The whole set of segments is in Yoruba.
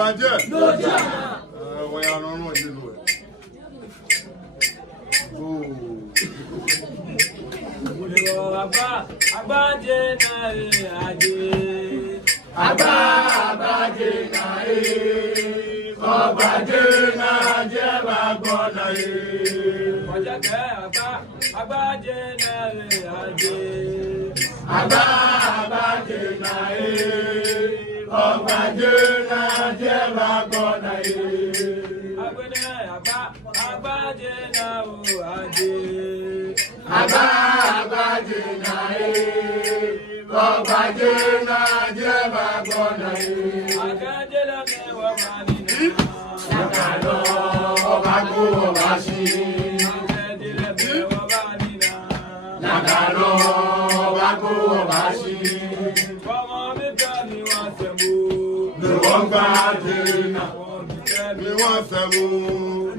bàjẹ́. lójú àná. Wọ́n yà lọ́rùn ìlú ẹ̀. Agbájé náà àjè. Agbájé náà ọgbàjé náà jẹ́ bàgbọ́ náà Ọjà kẹ́ agbájé náà àjè. Agbájé náà ọgbàjé náà jẹ́ bàgbọ́ náà Agbẹ́nẹ́ agbájé náà àjè. Agbájé náà ọgbàjé náà jẹ́ bàgbọ́ náà Akẹ́jẹ́ lọ́mẹ́ wọ́n máa nínú. Nàkàlọ́ ọba kó ọba sí. Akẹ́jẹ́ lọ́mẹ́ wọ́n máa nínú. Nàkàlọ́ ọba kó ọba sí. Ọmọ mi fẹ́ mi wọ́n ṣe mú. Ló wọ́n gbá dènà. Ni wọ́n fẹ́ mú.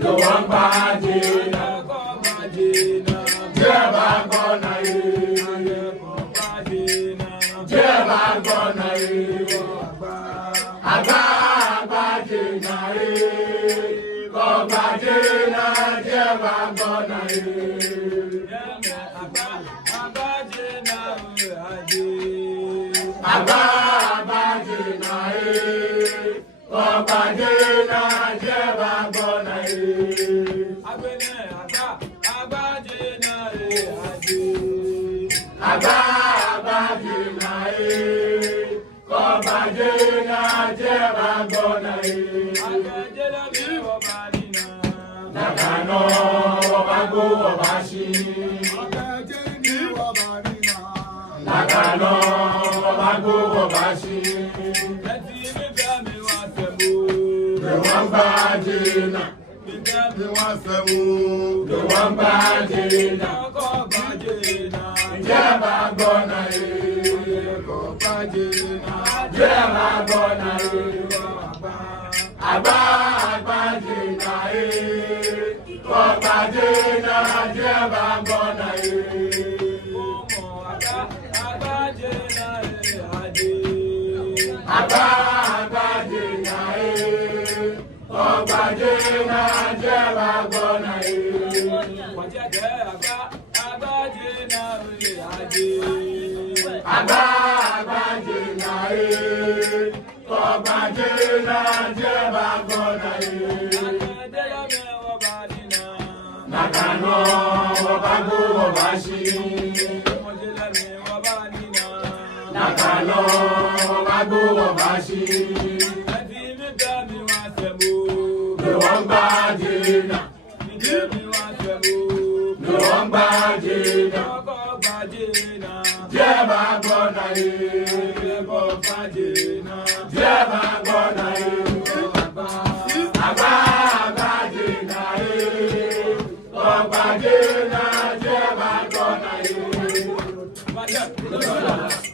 Ló wọ́n gbá dènà. Akọ́ bàjé náà. Jẹ́ bá gbọ́ náà yé. Akẹ́kọ̀ọ́ bàjé náà. Jẹ́ bá gbọ́ náà yé. Agbájé náà yé. Ọgbàjé náà jẹ́ bá gbọ́ náà yé. Agbájé náà àjè. Agbájé náà yé. Ọgbàjé náà jẹ́ bá gbọ́ náà yé. Agbẹ́nẹ́ agbájé náà àjè. Agbájé náà yé. Ọgbàjé náà jẹ́ bá gbọ́ náà yé. Akẹ́jẹ́ lọ́mẹ́ wọ́n máa nínú. Nàkànà ọba gbó ọba sí. Akẹ́jẹ́ ní wọ́n bá nínú. Nàkànà ọba gbó ọba sí. Ẹtì mi fẹ́ mi wá ṣe mú. Ló wọ́n gbá dènà. Mi fẹ́ mi Ni wọ́n fẹ́ mú. Ló wọ́n gbá dènà. ọkọ̀ bàjé náà. Jẹ́ bá gbọ́ náà yé. Akẹ́kọ̀ọ́ bàjé náà. Jẹ́ bá gbọ́ náà yé. Agbájé náà yé. Ọgbàjé náà jẹ́ bá gbọ́ náà yé. Agbájé náà àjè. Agbájé náà yé. Ọgbàjé náà jẹ́ bá gbọ́ náà yé. Ọjà kẹ́ agbájé náà àjè. Agbájé náà yé. Ọgbàjé náà jẹ́ bá gbọ́ náà yé. Akẹ́jẹ́ lọ́mẹ́ wọ́n máa nínú. Nàkànà ọba gbó ọba sí. Ọmọdé lọ́mẹ́ wọ́n máa nínú. Nàkànà ọba gbó ọba sí. Ẹtì mi fẹ́ mi wá ṣe mú. Ló wọ́n gbá dènà. Mi fẹ́ mi wá ṣe mú. Ló wọ́n gbá dènà. Ọkọ̀ bàjé náà. Jẹ́ bá gbọ́ náà yé. Akẹ́kọ̀ọ́ bàjé náà. Jẹ́ bá gbọ́ náà yé. Agbájé náà yé. Ọgbàjé náà jẹ́ bá gbọ́ náà yé.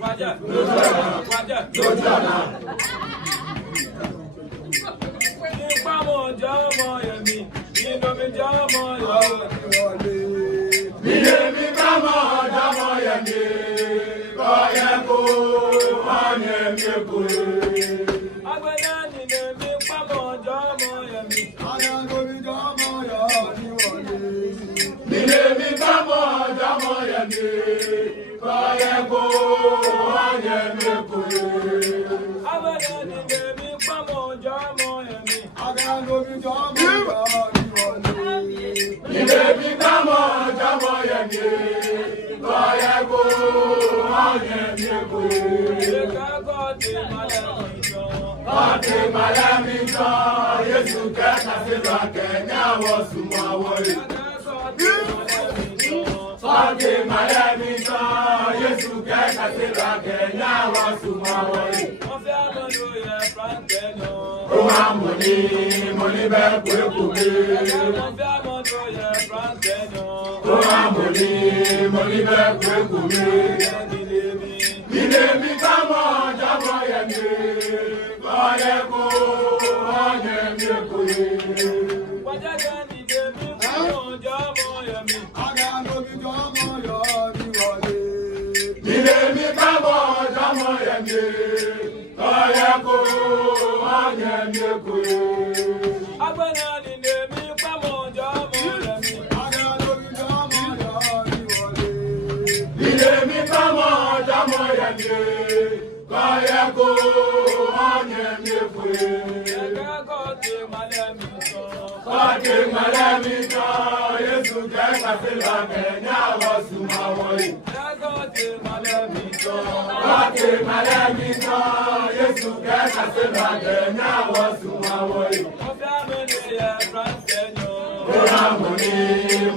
Wájà lójú ọ̀nà. Nípa mọ̀ jẹ́ ọmọ yẹ̀mí, ìdọ̀mí jẹ́ ọmọ yẹ̀mí. Nílé mi bá mọ̀ ọ̀dọ́mọ yẹn mi. Kọ́ yẹ kó wọ́n yẹ mi kú. Agbẹ́dá nílé mi pamọ́ jẹ́ ọmọ yẹ̀mí. Nílé mi bá mọ̀ ọ̀dọ́mọ yẹn mi. Kọ́ yẹ kó wọ́n yẹ mi kú. Agbẹ́dá nílé mi pamọ́ jẹ́ ọmọ yẹ̀mí. Nílé mi bá mọ̀ ọ̀dọ́mọ yẹn mi. Kọ́ yẹ kó wọ́n yẹ mi kú. Ìkákọ́ ti malẹ̀ mi jọ. Ọ̀tí màlẹ́ mi tán, Yéṣu kẹ́ta sí lọ́kẹ́ ní àwọn súnmọ́ àwọn yìí. Ìkákọ́ ti malẹ̀ mi jọ. Ọ̀tí màlẹ́ mi tán, Yéṣu kẹ́ta sí lọ́kẹ́ ní àwọn súnmọ́ àwọn yìí. Wọ́n fẹ́ lọ́dọ̀ yẹ Frankẹ́ náà. Ó máa mú ní mo ní bẹ́ẹ̀ pé kù mí. Wọ́n fẹ́ lọ́dọ̀ yẹ Frankẹ́ náà. Ó máa mú ní mo ní bẹ́ẹ̀ pé kù mí. Ilé mi ká mọ̀ jábọ̀ yẹ mi. Kọ́yẹ kó ọ̀yẹ mi kò yé. Wájàgá nílé mi pamọ́ jẹ́ ọmọ yẹ̀mí. Ilé mi ká mọ̀ jábọ̀ yẹ mi. Kọ́yẹ kó ọ̀yẹ mi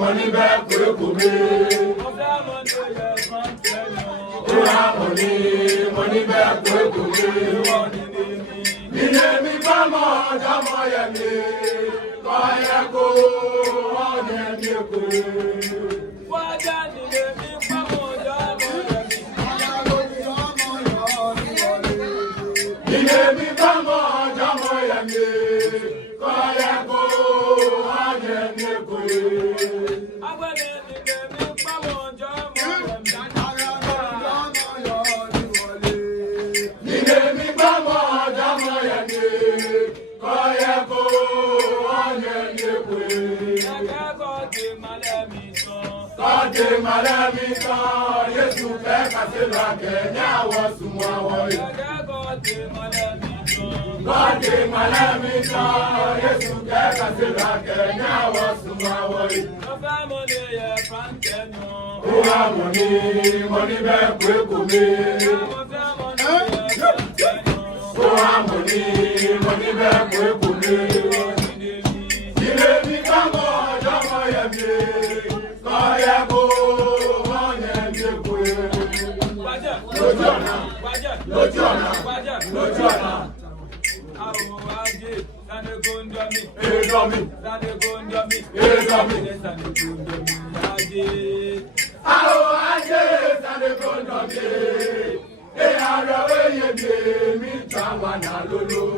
Money back, money back, Nilemi bamo jamo yemi, kaya ko onyemi ko. Waja nilemi bamo jamo yemi, nilemi bamo jamo yemi, kaya ko onyemi ko. Abane nilemi bamo jamo yemi, nilemi bamo jamo yemi. Malamita, Yesu peka sila Kenya wasumwa woi. Malamita, Yesu peka sila Kenya wasumwa woi. Money back quick me. Money back quick me. Ilemi kamo jama yemi. Kaya ko Lojana. Sane gondami. Mi tawana lolo.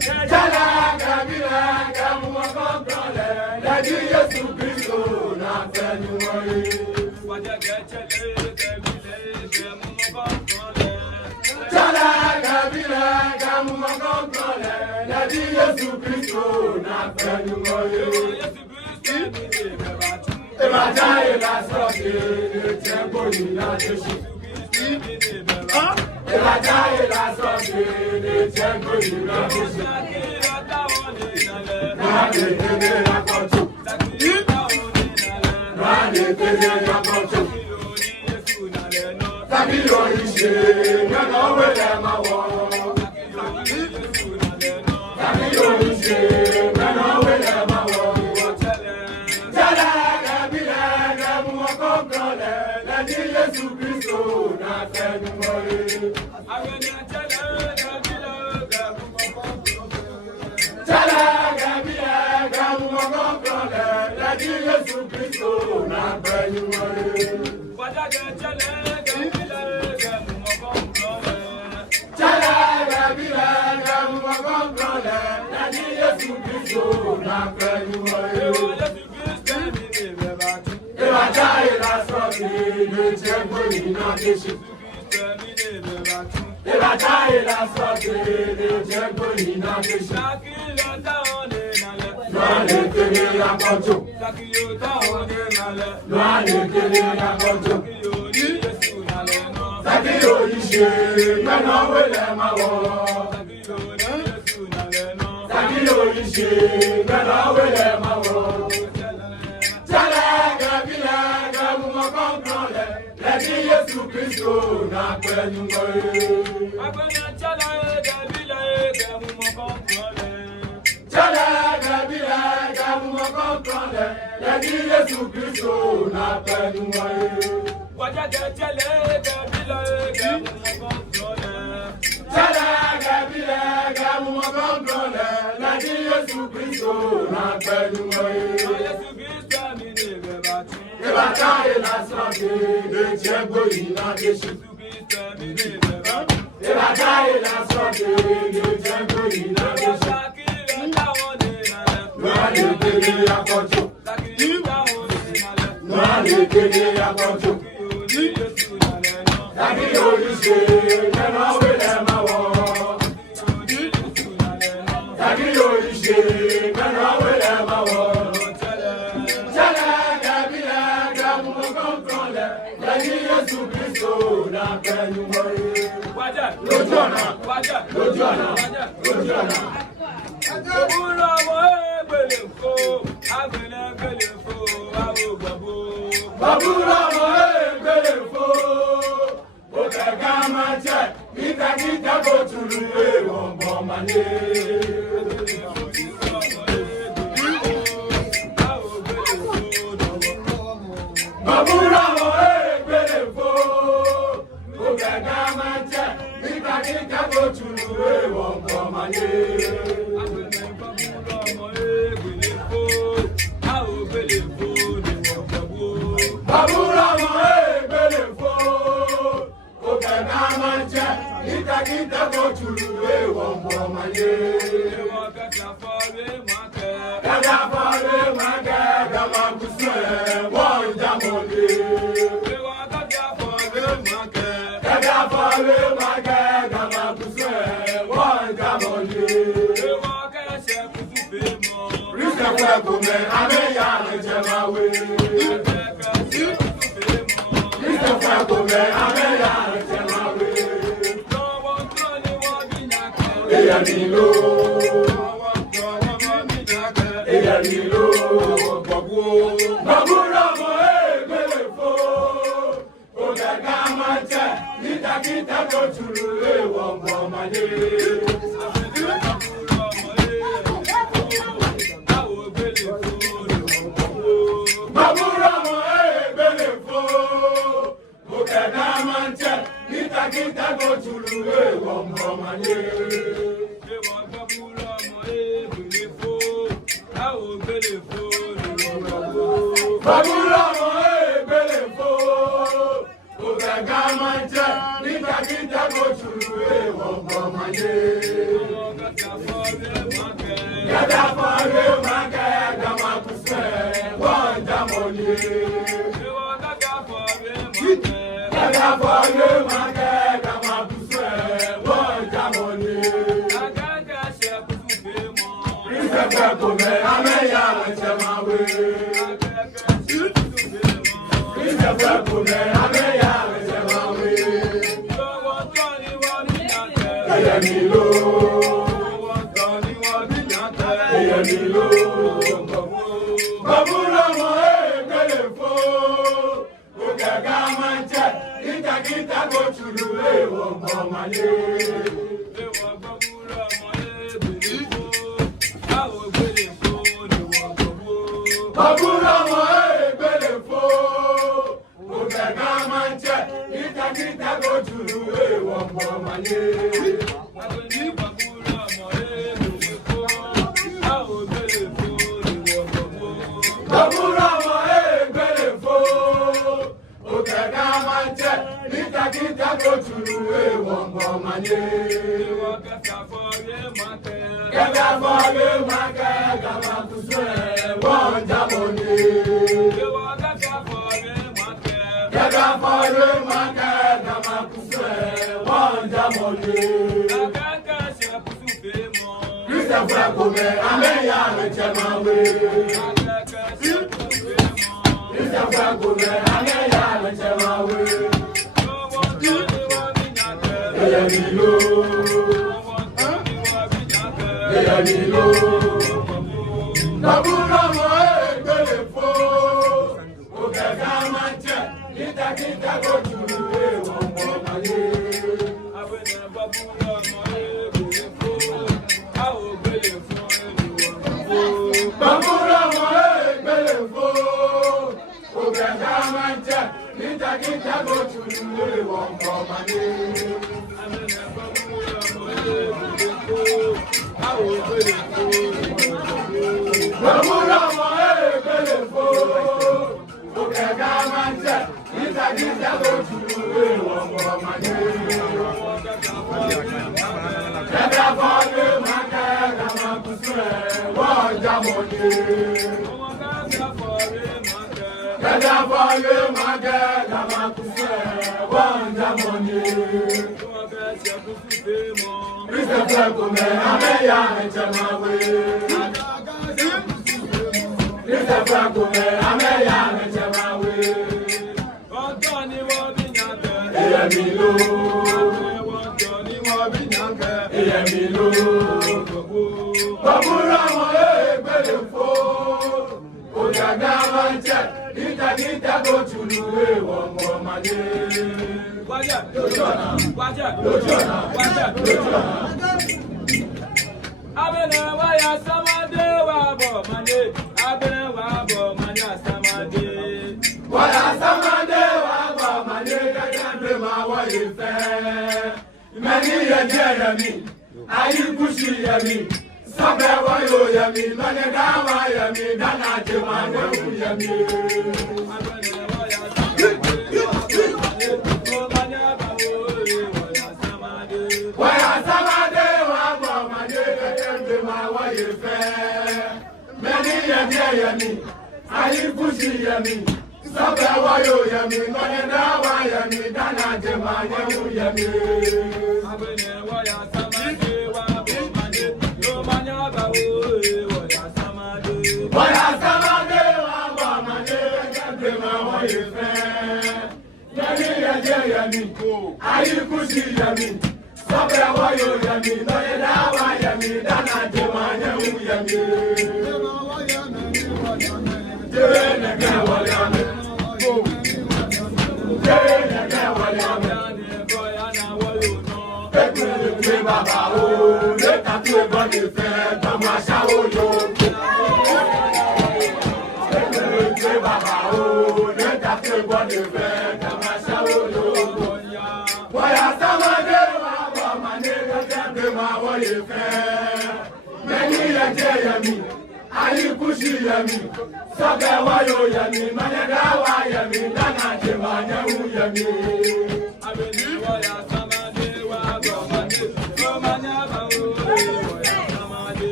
Jala kabila kamu makontrole, ladi Yesu Kristo na fenu mori. Jala kabila kamu makontrole, ladi Yesu Kristo na fenu mori. Ebaja ela soke, tempo ina deshi. Ebaja ela soke, tempo ina deshi. Rani kene ya kocho. Rani kene ya kocho. Tabi yo ishe, ngano wele mawo. Tabi yo ishe, ngano wele mawo. Jala kabila kamu makontrole, ladi Yesu Kristo na fenu mori. Jala kabila kamu makontrole, ladi Yesu Kristo na fenu mori. Jala kabila kamu makontrole, ladi Yesu Kristo na fenu mori. Ebaja ela soke, tempo ina deshi. Ebaja ela soke, tempo ina deshi. Rani kene ya kocho. Rani kene ya kocho. Taki yo ishe, ngano wele mawo. Taki yo ishe, ngano wele mawo. Jala kabila kamu makontrole, ladi Yesu Kristo na fenu mori. Jala kabila kamu makontrole, ladi Yesu Kristo na fenu mori. Jala kabila kamu makontrole, ladi Yesu Kristo na fenu mori. Ebaja ela soke, tempo ina deshi. Ebaja ela soke, tempo ina deshi. Rani kene ya kocho. Rani kene ya kocho. Taki yo ishe, ngano wele mawo. Taki yo ishe, ngano wele mawo. Jala kabila kamu makontrole, ladi Yesu Kristo na fenu mori. Lojana, lojana, lojana. Babura mo egbele fo, o tega mache, kita go tulu e wombo mane. Babura mo egbele fo, o tega mache, kita go tulu e wombo mane. Babura mo egbele fo, o tega mache, kita go tulu e wombo mane. Kada fare mage, kama kuswe, wonja mole. Kada fare mage, kama kuswe, wonja mole. Risa kwa kume, ame ya nchemawe. Risa kwa kume, ame ya nchemawe. Eya nilo. Eya nilo. Babura mo egbele fo, o tega mache, kita go tulu e wombo mane. Babura mo egbele fo, o tega mache, kita go tulu e wombo mane. Babura mo egbele fo, o tega mache, kita go tulu e wombo mane.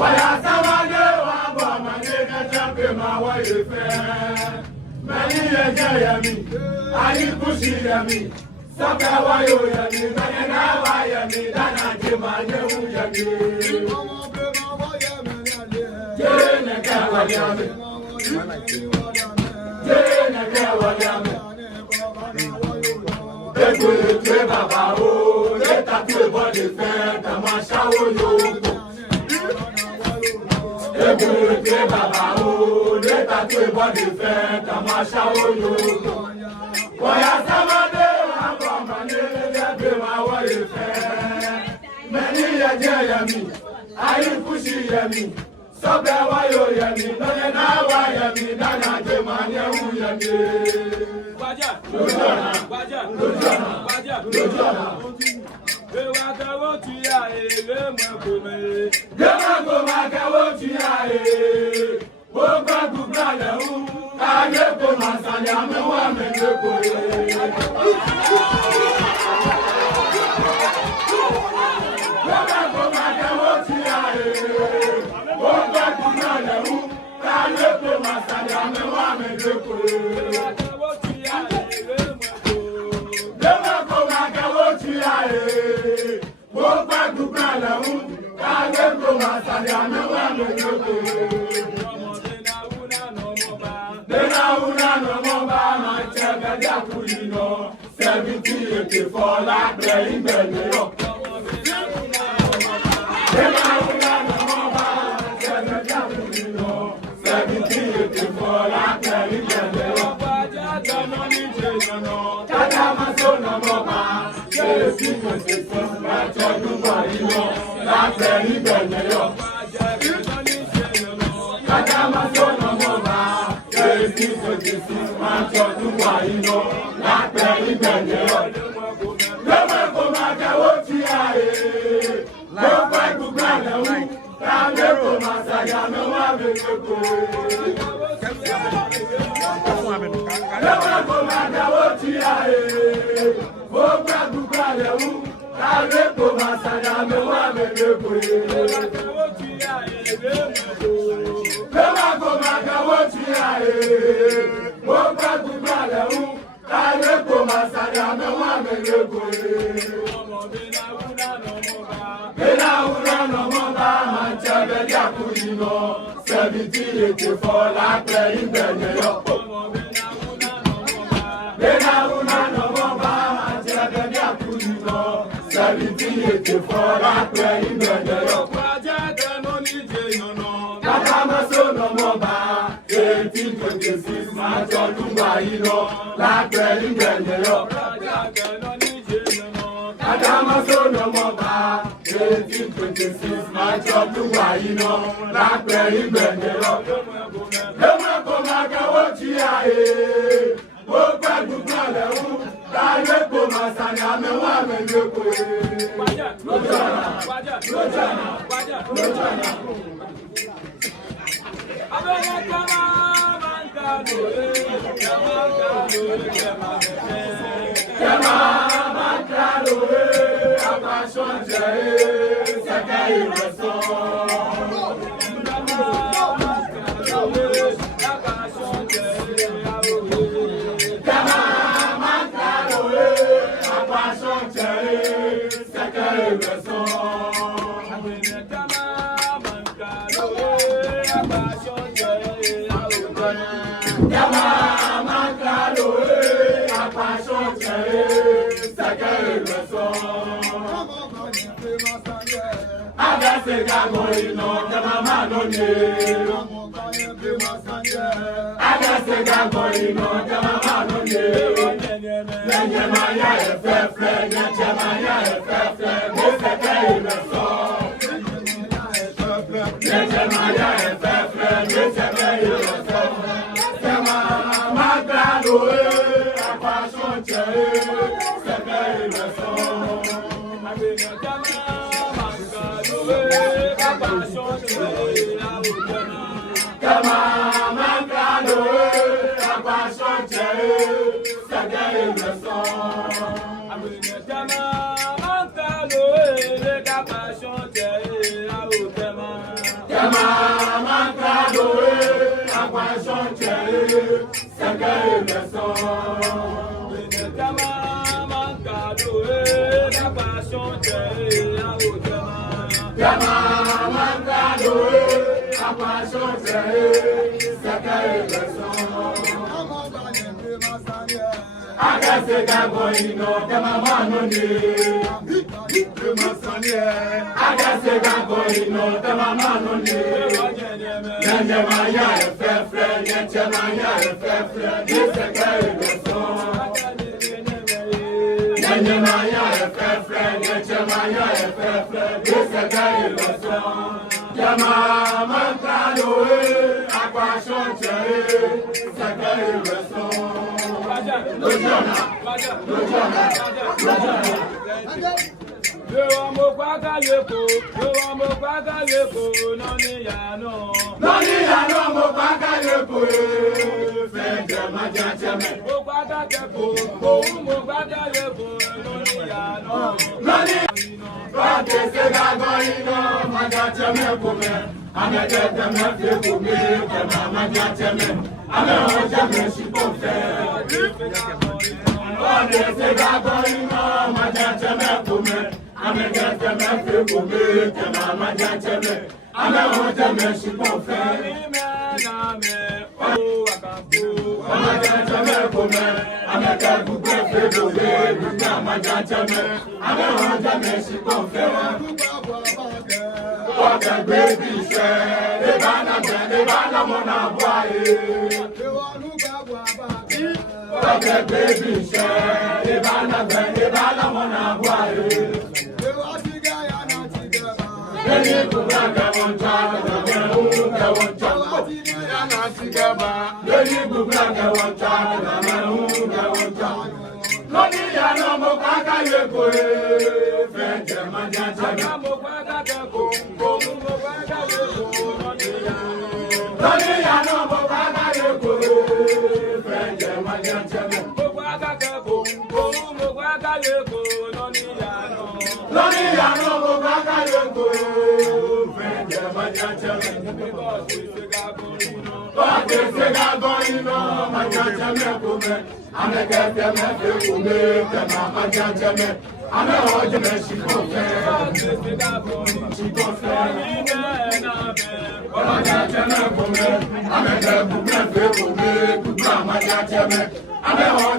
Why wọ ìfẹ́. Mẹ́ni ẹ̀jẹ̀ yẹmi, ayíkúṣì yẹmi, sọ́kẹ́ wáyò yẹmi, bẹ́ẹ̀ náà wá yẹmi, dáná jẹ́ máa yẹ̀wù yẹmi. Jẹ́ nẹ̀kẹ́ wọ yẹmi, jẹ́ nẹ̀kẹ́ wọ yẹmi. Ètò bàbá o, létà tó ìbọ̀dé fẹ́, tàmá ṣáwó yóò kù. Ètò bàbá o, létà tó ìbọ̀dé fẹ́, tàmá ṣáwó yóò kù. Wọ̀yà sábàdé wà bọ̀ mọ̀lẹ́ lẹ́gbẹ̀ẹ́ wà wọ̀lé fẹ́. Mẹ́ni ẹ̀jẹ̀ yẹmi, ayíkúṣì yẹmi, sọ́bẹ̀ wáyò yẹmi, lọ́yẹ̀ náà wá yẹmi, dáná jẹ́ máa yẹ̀wù yẹmi. Lójú ọ̀nà, lójú ọ̀nà. Ewa kẹwọ́ ti yá èrè mọ̀ kò mẹ́. Yẹ́mọ̀ kò máa kẹwọ́ ti yá èrè. Ó gbọ́ gbùgbà lẹ́hún, káyé kò máa sàlẹ̀ àmẹ́wà mẹ́lẹ́ kò yẹ. Yẹ́mọ̀ kò máa kẹwọ́ ti yá èrè. Ó gbọ́ gbùgbà lẹ́hún, káyé kò máa sàlẹ̀ àmẹ́wà mẹ́lẹ́ kò yẹ. Come on, le sang. La passion c'est la haute Agase gagoino temamano ni Nyemaya efefre nyemaya efefre diseka egoso Nyemaya efefre nyemaya efefre diseka egoso Jama mankalo akwasho chere diseka egoso Lojona Yo amo kwaga yeko noni yano mo kwaga yeko fende majacheme mo kwaga yeko noni yano noni Rade se gagoino majacheme kume amedete me kume kema majacheme ame hojame shipofe Rade se gagoino majacheme kume amedete me kume kema majacheme ame hojame shipofe Amajacheme kume amedete kume kume kema majacheme ame hojame shipofe What a baby said, the banana mona boy. What a baby said, the banana mona boy. Then you go back and one time, then you go back and one time. Loni ya no mo kaka ye ko e fete majacheme mo kwaga yeko Loni ya no mo kaka ye ko e fete majacheme mo kwaga yeko noni yano Loni ya no mo kaka ye ko e fete majacheme Bate se gagoino majacheme kume amekete me kume kema majacheme ame hoje me shikofe majacheme kume amekete kume kume majacheme ame hoje